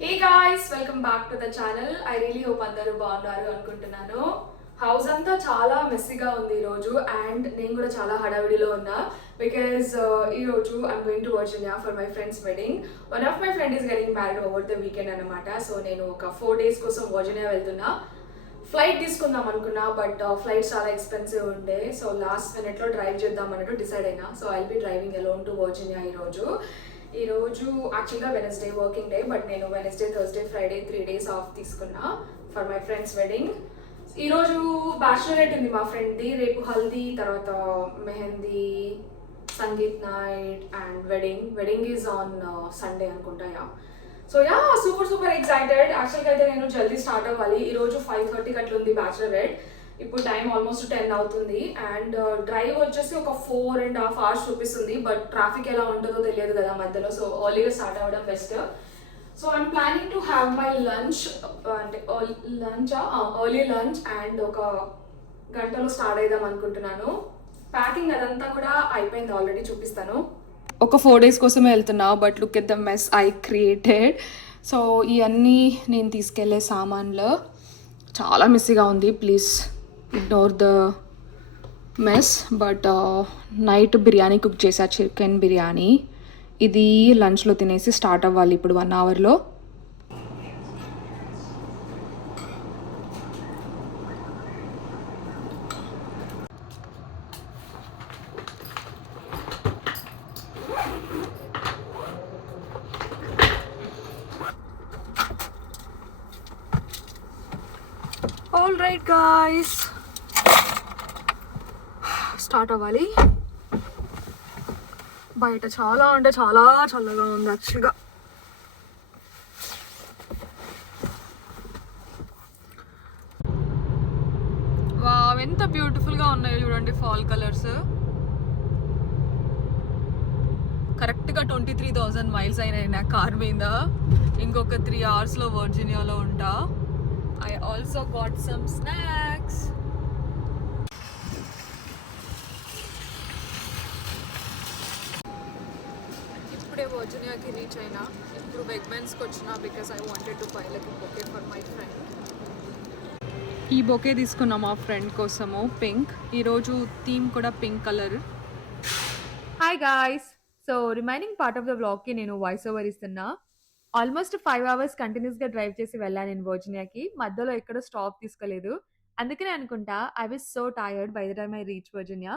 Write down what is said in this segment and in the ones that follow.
Hey guys, welcome back to the channel. I really hope అందరూ బాగున్నారు అనుకుంటున్నాను. హౌస్ అంతా చాలా మెస్సీగా ఉంది ఈరోజు అండ్ నేను కూడా చాలా హడావిడిలో ఉన్నా బికాజ్ ఈరోజు I'm going to Virginia for my friend's wedding. One of my friend is getting married over the weekend అనమాట. సో నేను ఒక 4 days కోసం వర్జీనియా వెళ్తున్నా. ఫ్లైట్ తీసుకుందాం అనుకున్నా బట్ ఫ్లైట్స్ చాలా ఎక్స్పెన్సివ్ ఉండే. సో లాస్ట్ మినిట్లో డ్రైవ్ చేద్దాం అన్నట్టు డిసైడ్ అయినా. So I'll be driving alone to Virginia ఈరోజు యాక్చువల్గా వెనస్డే వర్కింగ్ డే, బట్ నేను Wednesday, Thursday, Friday 3 days off తీసుకున్నా ఫర్ మై ఫ్రెండ్స్ వెడ్డింగ్. ఈరోజు బ్యాచులరేట్ ఉంది మా ఫ్రెండ్ది, రేపు హల్దీ, తర్వాత mehndi, sangeet night and wedding is on Sunday అనుకుంటా. So super excited. యాక్చువల్గా అయితే నేను జల్దీ స్టార్ట్ అవ్వాలి. ఈరోజు 5:30 అట్లా ఉంది బ్యాచులరేట్. ఇప్పుడు టైం ఆల్మోస్ట్ 10 అవుతుంది అండ్ డ్రైవ్ వచ్చేసి ఒక 4.5 hours చూపిస్తుంది. బట్ ట్రాఫిక్ ఎలా ఉంటుందో తెలియదు కదా మధ్యలో, సో ఎర్లీగా స్టార్ట్ అవ్వడం best. So I'm planning to have my lunch, అంటే ఎర్లీ లంచ్ అండ్ ఒక గంటలో స్టార్ట్ అయిదాం అనుకుంటున్నాను. ప్యాకింగ్ అదంతా కూడా అయిపోయింది ఆల్రెడీ, చూపిస్తాను. ఒక 4 days కోసమే వెళ్తున్నా but look at the mess I created. So ఇవన్నీ నేను తీసుకెళ్లే సామాన్లు చాలా మెస్సీగా ఉంది. Please ignore the mess. But night biryani కుక్ చేసా, చికెన్ బిర్యానీ. ఇది లంచ్లో తినేసి స్టార్ట్ అవ్వాలి ఇప్పుడు 1 hourలో. ఆల్ రైట్ గాయ్స్, స్టార్ట్ అవ్వాలి. బయట చాలా అంటే చాలా చల్లగా ఉంది యాక్చువల్గా. వావ్, ఎంత బ్యూటిఫుల్గా ఉన్నాయో చూడండి ఫాల్ కలర్స్. కరెక్ట్గా 23,000 miles అయినాయి నా కార్ మీద. ఇంకొక 3 hours వర్జీనియాలో ఉంటా. I also got some snacks. ఇప్పుడే వర్జీనియాకి రీచ్ అయినా. ఇప్పుడు వెగ్మెన్స్కి వచ్చిన because I wanted to buy like bouquet for my friend. ఈ బొకే తీసుకున్నాం మా ఫ్రెండ్ కోసము, పింక్. ఈరోజు థీమ్ కూడా pink colour. Hi guys, so remaining part of the వ్లాగ్కి నేను వాయిస్ ఓవర్ ఇస్తున్నా. ఆల్మోస్ట్ 5 hours కంటిన్యూస్గా డ్రైవ్ చేసి వెళ్ళాను నేను వర్జీనియాకి. మధ్యలో ఎక్కడ స్టాప్ తీసుకోలేదు. అందుకనే అనుకుంటా I was so tired by the time I reach Virginia.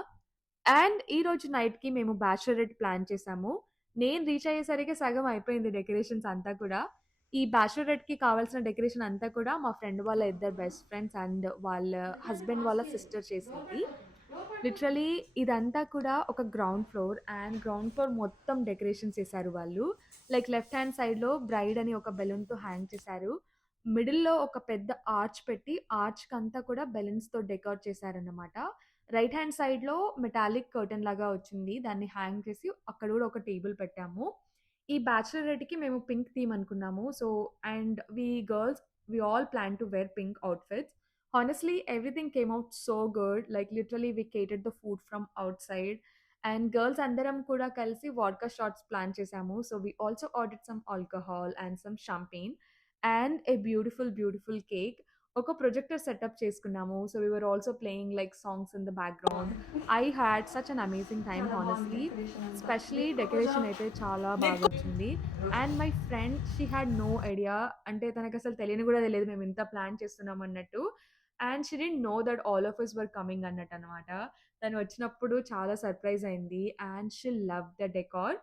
And ఈ రోజు నైట్కి మేము బ్యాచులరేట్ ప్లాన్ చేసాము. నేను రీచ్ అయ్యేసరికి సగం అయిపోయింది డెకరేషన్స్ అంతా కూడా. ఈ బ్యాచులరేట్కి కావాల్సిన డెకరేషన్ అంతా కూడా మా ఫ్రెండ్ వాళ్ళ ఇద్దరు బెస్ట్ ఫ్రెండ్స్ అండ్ వాళ్ళ హస్బెండ్ వాళ్ళ సిస్టర్ చేసింది. లిటరలీ ఇదంతా కూడా ఒక ground floor and ground floor మొత్తం డెకరేషన్స్ చేశారు వాళ్ళు. లైక్ లెఫ్ట్ హ్యాండ్ సైడ్లో బ్రైడ్ అని ఒక బెలూన్తో హ్యాంగ్ చేశారు. మిడిల్లో ఒక పెద్ద ఆర్చ్ పెట్టి ఆర్చ్కి అంతా కూడా బెలూన్స్తో డెకరేట్ చేశారన్నమాట. రైట్ హ్యాండ్ సైడ్లో మెటాలిక్ కర్టన్ లాగా వచ్చింది, దాన్ని హ్యాంగ్ చేసి అక్కడ కూడా ఒక టేబుల్ పెట్టాము. ఈ బ్యాచులరేట్కి మేము పింక్ థీమ్ అనుకున్నాము. So and we all plan to wear pink outfits. Honestly, everything came out so good. Like literally, we catered the food from outside. And girls andaram kuda kalisi vodka shots plan chesamu. So we also ordered some alcohol and some champagne and a beautiful cake. ఒక projector setup చేసుకున్నాము. So we were also playing like songs in the background. I had such an amazing time honestly. Especially decoration అయితే చాలా బాగా వచ్చింది. And my friend she had no idea, అంటే తనకు అసలు తెలియని కూడా తెలియదు మేము ఇంత ప్లాన్ చేస్తున్నాం అన్నట్టు. And she didn't know that all of us వర్ కమింగ్ అన్నట్టు అనమాట. తను వచ్చినప్పుడు చాలా సర్ప్రైజ్ అయింది and she love the decor.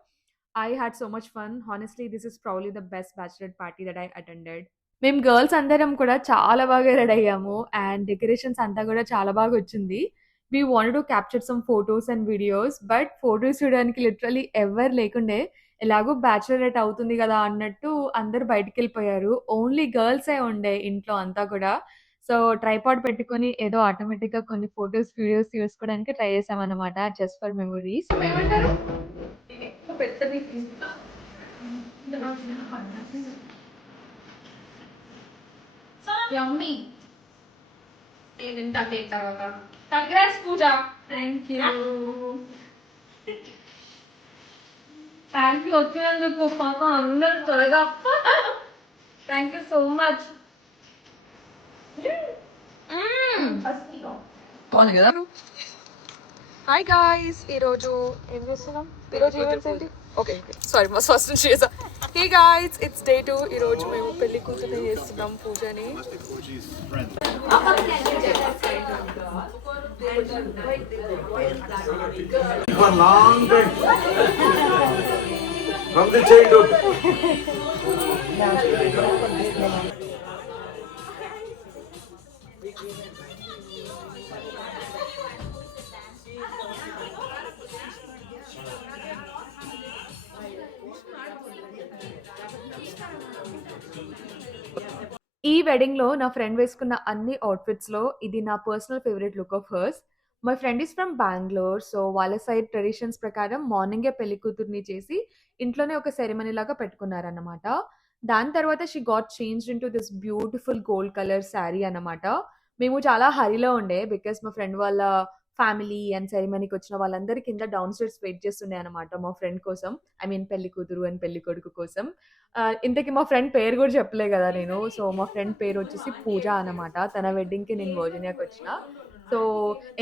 I had so much fun. Honestly this is probably the best bachelor party that I attended. మేము గర్ల్స్ అందరం కూడా చాలా బాగా రెడీ అయ్యాము అండ్ డెకరేషన్స్ అంతా కూడా చాలా బాగా వచ్చింది. We wanted to capture some photos and videos, but photos చూడడానికి లిటరలీ ఎవరు లేకుండే. ఎలాగో బ్యాచులరేట్ అవుతుంది కదా అన్నట్టు అందరూ బయటికి వెళ్ళిపోయారు. ఓన్లీ గర్ల్సే ఉండే ఇంట్లో అంతా కూడా. సో ట్రైపాడ్ పెట్టుకొని ఏదో ఆటోమేటిక్గా కొన్ని ఫొటోస్ వీడియోస్ తీసుకోవడానికి ట్రై చేసామన్నమాట, జస్ట్ ఫర్ మెమరీస్. యమ్మీ. ఏంటంటే congrats Pooja. Thank you. Thank you వచ్చినందుకు. పాప అందరూ త్వరగా Thank you so much. Hi guys, ఈరోజు ఏం చేస్తున్నాం? ఈరోజు ఈవెంట్స్ ఏంటి? ఓకే సారీ, మా ఫస్ట్ నుంచి చేసా. Hey guys, it's day 2. ఈరోజు మేము పెళ్లి కూతుర్ని చేస్తున్నాం, పూజని. For long time from the childhood. ఈ వెడ్డింగ్‌లో నా ఫ్రెండ్ వేసుకున్న అన్ని అవుట్‌ఫిట్స్‌లో ఇది నా personal favourite look of hurts. My friend is from Bengaluru. సో, వాళ్ళ సైడ్ ట్రెడిషన్స్ ప్రకారం మార్నింగే పెళ్లి కూతురిని చేసి ఇంట్లోనే ఒక సెరమనీ లాగా పెట్టుకున్నారన్నమాట. దాని తర్వాత she got changed into this beautiful gold colour sari అన్నమాట. మేము చాలా హరీలో ఉండే బికాజ్ మా ఫ్రెండ్ వాళ్ళ ఫ్యామిలీ అండ్ సెరమనీకొచ్చిన వాళ్ళందరూ కింద డౌన్ స్టైర్స్ వెయిట్ చేస్తుండే అన్నమాట మా ఫ్రెండ్ కోసం. ఐ మీన్ పెళ్లి కూతురు అండ్ పెళ్లి కొడుకు కోసం. ఇంతకీ మా ఫ్రెండ్ పేరు గూడా చెప్పలే గదా నేను. సో, మా ఫ్రెండ్ పేరొచ్చేసి పూజ అనమాట. తన వెడ్డింగ్‌కి నేను వర్జీనియాకొచ్చిన. So,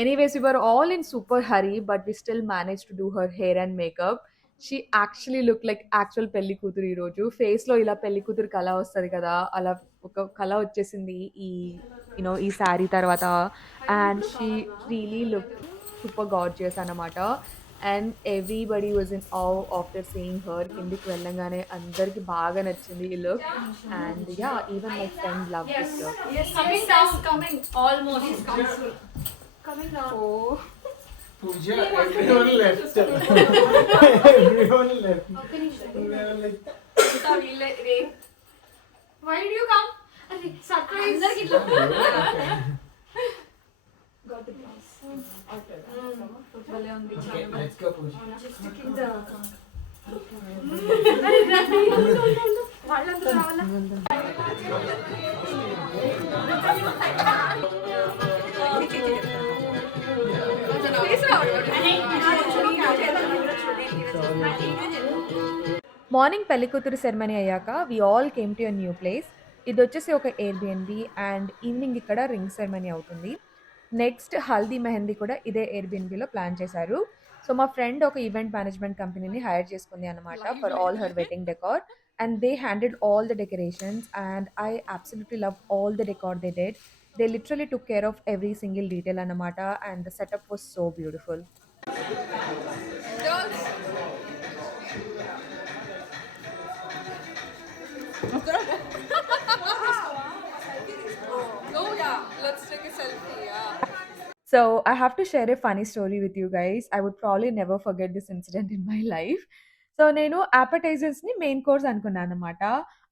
anyways we were all in super hurry but we still managed to do her hair and makeup. She actually look like actual పెళ్లి కూతురు ఈరోజు. ఫేస్‌లో ఇలా పెళ్లి కూతురు కళ వస్తది కదా! అలా ఒక కళ వచ్చేసింది ఈ ఈ శారీ తర్వాత. And she really look super gorgeous అనమాట. అండ్ ఎవ్రీబడీ వాజ్ ఇన్ ఆవ్ ఆఫ్టర్ సీయింగ్ హర్. కిందికి వెళ్ళంగానే అందరికి బాగా నచ్చింది ఈ look. And yeah, even my friend love this look. Yes, coming down, coming. Almost. He's coming soon. Coming down. Oh. Puja, everyone left. Everyone left. We were like, Why did you come? Surprise. Got the glass. okay, let's go Puja. వాళ్ళందరూ రావాలా? మార్నింగ్ పెళ్లి కూతురు ceremony అయ్యాక we all came to a new place. ఇదొచ్చేసి ఒక Airbnb and evening ఇక్కడ ring ceremony అవుతుంది. Next haldi, mehndi కూడా ఇదే ఎయిర్‌బిఎన్‌బిలో ప్లాన్ చేశారు. సో, మా ఫ్రెండ్ ఒక ఈవెంట్ మేనేజ్‌మెంట్ కంపెనీని హైర్ చేసుకుంది అనమాట for all her wedding decor. And they handled all the decorations and I absolutely love all the decor they did. They literally took care of every single detail అన్నమాట. And the setup was so beautiful. Oh yeah, let's take a selfie. Yeah. So, I have to share a funny story with you guys. I would probably never forget this incident in my life. So, నేను అపెటైజర్స్‌ని main course అనుకున్నాననమాట.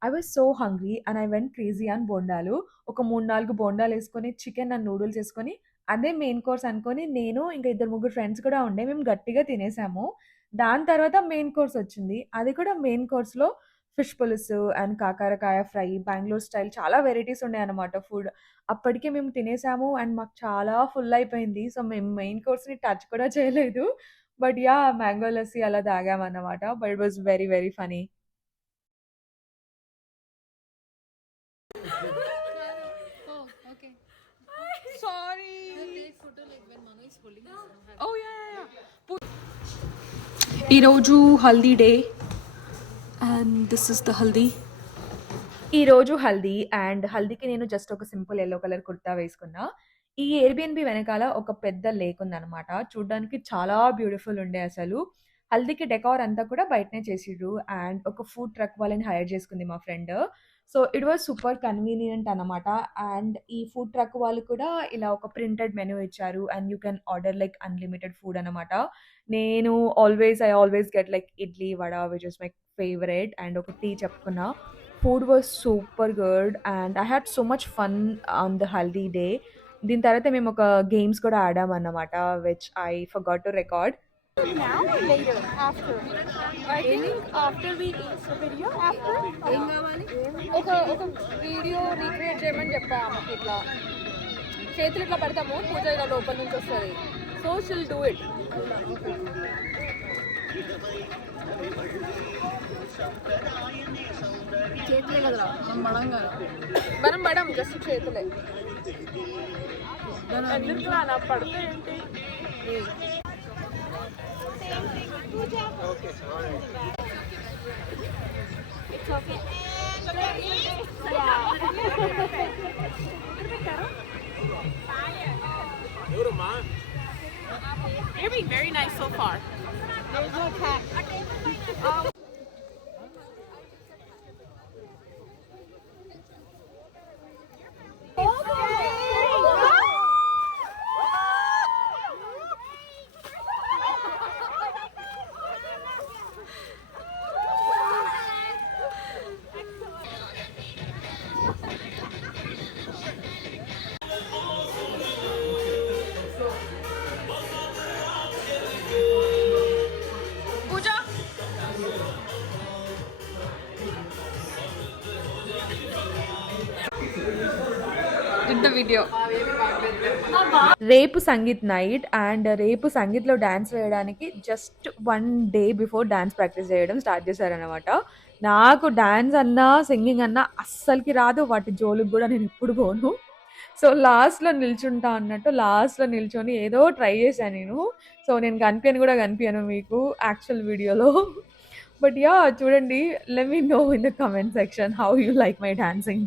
I was so hungry and I went crazy on బోండాలు. ఒక 3, 4 బోండాలేసుకొని, chicken and noodles ఏసుకొని, అదే main course అనుకోని నేను ఇంకా ఇద్దరు, ముగ్గురు ఫ్రెండ్స్ కూడా ఉండే. మేము గట్టిగా తినేసాము. దాని తర్వాత మెయిన్ కోర్స్ వచ్చింది. అది కూడా మెయిన్ కోర్స్‌లో ఫిష్ పులుసు అండ్ కాకరకాయ ఫ్రై, బెంగుళూరు స్టైల్ చాలా వెరైటీస్ ఉన్నాయన్నమాట ఫుడ్. అప్పటికే మేము తినేసాము అండ్ మాకు చాలా ఫుల్ అయిపోయింది. సో, మేము మెయిన్ కోర్స్‌ని టచ్ కూడా చేయలేదు. But yeah! మ్యాంగో లస్సీ అలా తాగామన్నమాట. But it was very, very funny. Sorry. Oh yeah. ఈరోజు haldi day and this is the haldi. ఈరోజు హల్దీ అండ్ హల్దీకి నేను జస్ట్ ఒక సింపుల్ యెల్లో కలర్ కుర్తా వేసుకున్నా. ఈ ఎయిర్‌బిఎన్‌బి వెనకాల ఒక పెద్ద లేక్ ఉందన్నమాట. చూడ్డానికి చాలా బ్యూటిఫుల్ ఉండే అసలు. హల్దీకి డెకార్ అంతా కూడా బయటనే చేసిర్రు అండ్ ఒక ఫుడ్ ట్రక్ వాళ్ళని హైర్ చేసుకుంది మా friend. So, it was super convenient అన్నమాట. అండ్ ఈ ఫుడ్ ట్రక్ వాళ్ళు కూడా ఇలా ఒక ప్రింటెడ్ మెనూ ఇచ్చారు and you can order like unlimited food అన్నమాట. నేను I always get like idli, vada which is my favourite and ఒక టీ చెప్పుకున్నా. Food was super good and I had so much fun on the haldi day. దీని తర్వాత మేము ఒక games కూడా ఆడామన్నమాట which I forgot to record. Now or later? After. I think after we eat the video. After. ఏం కావాలి? ఒక video recreate చేయమని చెప్పాము. ఇట్లా చేతులు ఇట్లా పడతాము, పూజ ఇలా లోపల నుంచి వస్తుంది. So she'll do it. చేతులే కదరా మనం మడంగా మనం మేడం జస్ట్ చేతులే ఎందుకు నా పడితే ఏంటి You're being very nice so far. There's no cat. Pooja. Did the video. రేపు సంగీత్ నైట్ అండ్ రేపు సంగీత్లో డ్యాన్స్ వేయడానికి జస్ట్ 1 డే బిఫోర్ డ్యాన్స్ ప్రాక్టీస్ చేయడం స్టార్ట్ చేశారనమాట. నాకు డ్యాన్స్ అన్నా సింగింగ్ అన్నా అస్సలకి రాదు, వాటి జోలికి కూడా నేను ఎప్పుడు పోను. సో లాస్ట్లో నిల్చుంటా అన్నట్టు లాస్ట్లో నిల్చొని ఏదో ట్రై చేశాను నేను. సో నేను కనిపించను మీకు యాక్చువల్ వీడియోలో. బట్ యా చూడండి, let me know in the comment section how you like my dancing.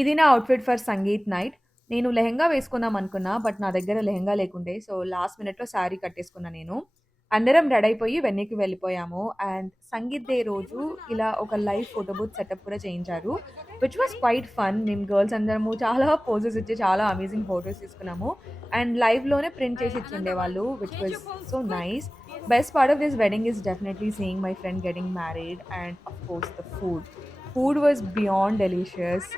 ఇది నా అవుట్ఫిట్ ఫర్ సంగీత్ నైట్. నేను లెహెంగా వేసుకుందాం అనుకున్నా, బట్ నా దగ్గర లెహెంగా లేకుండే. సో లాస్ట్ మినిట్లో శారీ కట్టేసుకున్నా నేను. అందరం రెడీ అయిపోయి వెన్నీకి వెళ్ళిపోయాము. అండ్ సంగీత్ డే రోజు ఇలా ఒక లైవ్ ఫోటో బూత్ సెటప్ కూడా చేయించారు, విచ్ వాస్ క్వైట్ ఫన్. మేము గర్ల్స్ అందరము చాలా పోజెస్ ఇచ్చి చాలా అమేజింగ్ ఫొటోస్ తీసుకున్నాము. అండ్ లైవ్లోనే ప్రింట్ చేసి ఇచ్చిండే వాళ్ళు, which was so nice. Best part of this wedding is definitely seeing my friend getting married and of course the food. Food was beyond delicious.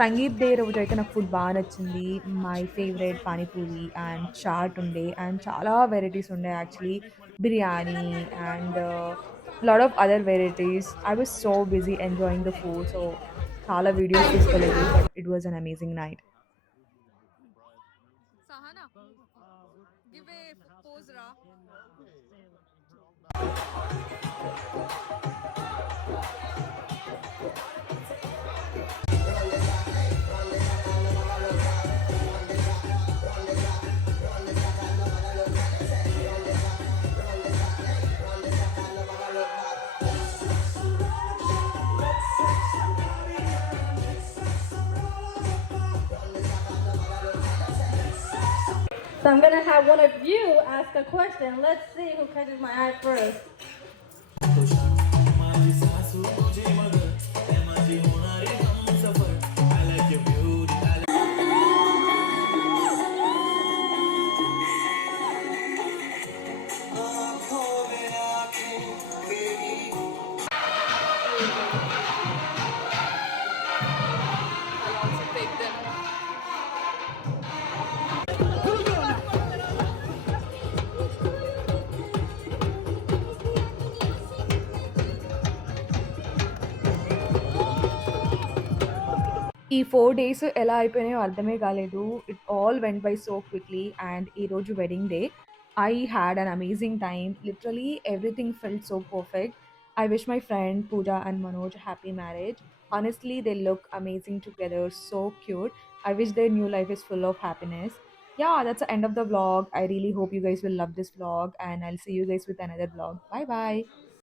Sangeet day రోజు అయితే నాకు ఫుడ్ బాగా నచ్చింది. My favourite panipuri and chaat ఉండే and చాలా varieties ఉండే actually, biryani and lot of other varieties. I was so busy enjoying the food, so చాలా వీడియోస్ తీసుకోలేదు, but it was an amazing night. Sahana, give a pose, Ra. So I'm gonna have one of you ask a question. Let's see who catches my eye first. I'll also take them. ఈ 4 డేస్ ఎలా అయిపోయినాయో అర్థమే కాలేదు. It all went by so quickly. And ఈరోజు wedding day. I had an amazing time. Literally everything felt so perfect. I wish my friend Pooja and Manoj a happy marriage. Honestly, they look amazing together, so cute. I wish their new life is full of happiness. Yeah, that's the end of the vlog. I really hope you guys will love this vlog, and I'll see you guys with another vlog. Bye bye.